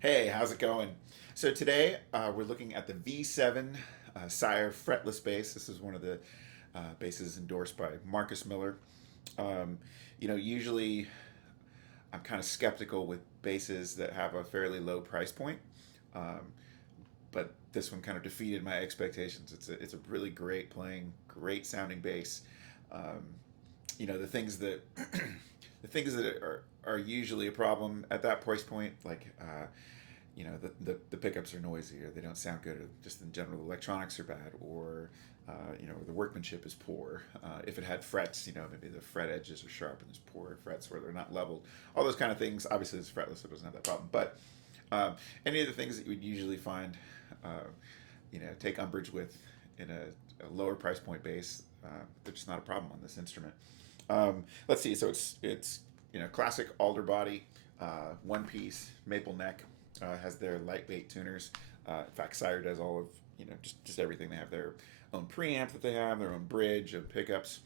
Hey, how's it going? So today we're looking at the V7 Sire Fretless bass. This is one of the basses endorsed by Marcus Miller. Um, usually I'm kind of skeptical with basses that have a fairly low price point, um, but this one kind of defeated my expectations. It's a really great playing, great sounding bass. Um, the things that the things that are usually a problem at that price point, like the pickups are noisy, or they don't sound good, or just in general the electronics are bad, or the workmanship is poor. If it had frets, maybe the fret edges are sharp and there's poor frets where they're not leveled. All those kind of things. Obviously, it's fretless, so it doesn't have that problem. But any of the things that you would usually find, take umbrage with in a lower price point bass, they're just not a problem on this instrument. Let's see. So it's classic alder body, one piece maple neck. Has their lightweight tuners. In fact, Sire does all of just everything. They have their own preamp that they have, their own bridge and pickups.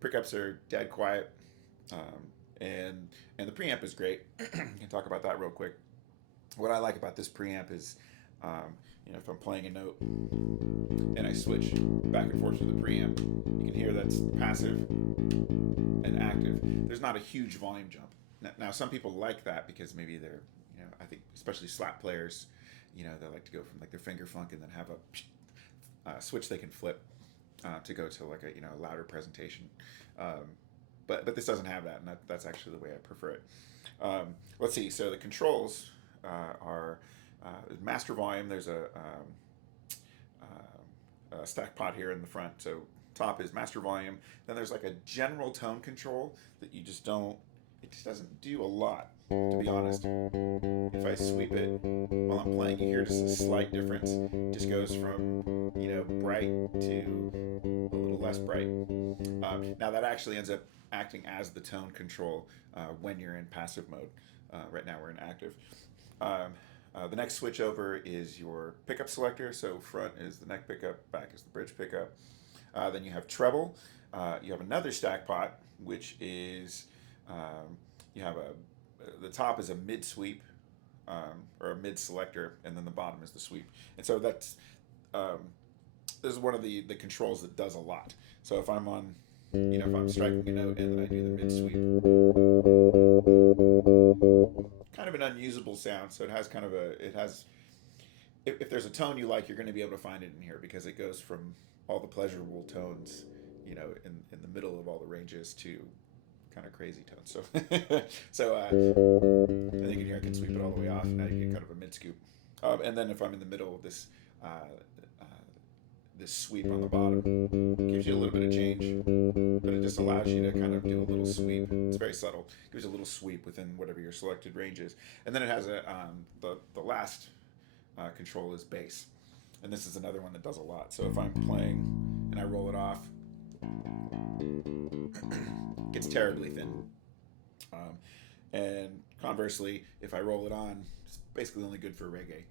Pickups are dead quiet, and the preamp is great. I can talk about that real quick. What I like about this preamp is, if I'm playing a note and I switch back and forth to the preamp, you can hear that's passive and active. There's not a huge volume jump. Now some people like that because maybe they're, I think especially slap players, they like to go from like their finger funk and then have a switch they can flip to go to like a louder presentation. But this doesn't have that, and that's actually the way I prefer it. Let's see. So the controls are master volume. There's a stack pot here in the front. So top is master volume. Then there's like a general tone control that you just don't. It just doesn't do a lot, to be honest. If I sweep it while I'm playing, you hear just a slight difference. It just goes from bright to a little less bright. Now that actually ends up acting as the tone control when you're in passive mode. Right now we're in active. The next switch over is your pickup selector. So front is the neck pickup, back is the bridge pickup. Then you have treble. You have another stack pot, which is you have the top is a mid sweep or a mid selector, and then the bottom is the sweep. And so that's this is one of the controls that does a lot. So if I'm on, if I'm striking a note and then I do the mid sweep, kind of an unusable sound. So it has kind of if there's a tone you like, you're going to be able to find it in here because it goes from all the pleasurable tones, in the middle of all the ranges to kind of crazy tones. So then you can hear I can sweep it all the way off. Now you get kind of a mid scoop, and then if I'm in the middle of this this sweep on the bottom, it gives you a little bit of change, but it just allows you to kind of do a little sweep. It's very subtle. It gives you a little sweep within whatever your selected range is, and then it has the last control is bass, and this is another one that does a lot. So if I'm playing and I roll it off, it gets terribly thin. And conversely, if I roll it on, it's basically only good for reggae.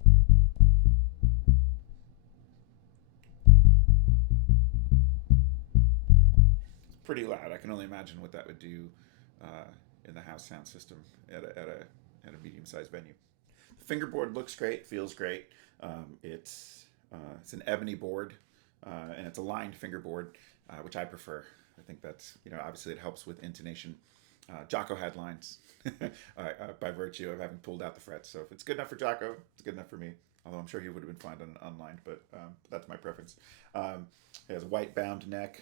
Pretty loud. I can only imagine what that would do in the house sound system at a medium-sized venue. The fingerboard looks great, feels great. It's an ebony board, and it's a lined fingerboard, which I prefer. I think that's obviously it helps with intonation. Jaco had lines by virtue of having pulled out the frets. So if it's good enough for Jaco, it's good enough for me. Although I'm sure he would have been fine on an unlined, but that's my preference. It has a white bound neck,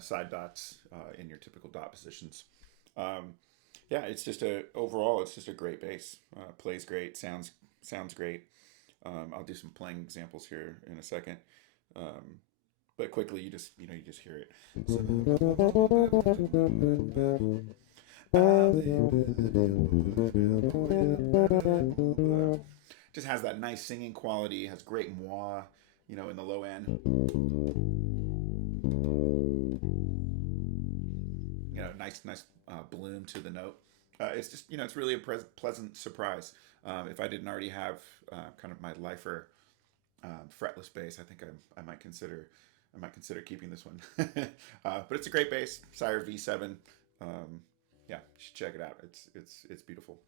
side dots in your typical dot positions. It's just overall it's just a great bass. Plays great, sounds great. I'll do some playing examples here in a second. But quickly, you just hear it. Just has that nice singing quality, has great moi, you know, in the low end. You know, nice bloom to the note. It's just, you know, it's really a pleasant surprise. If I didn't already have kind of my lifer fretless bass, I think I might consider keeping this one. But it's a great bass, Sire V7. Yeah, you should check it out. It's beautiful.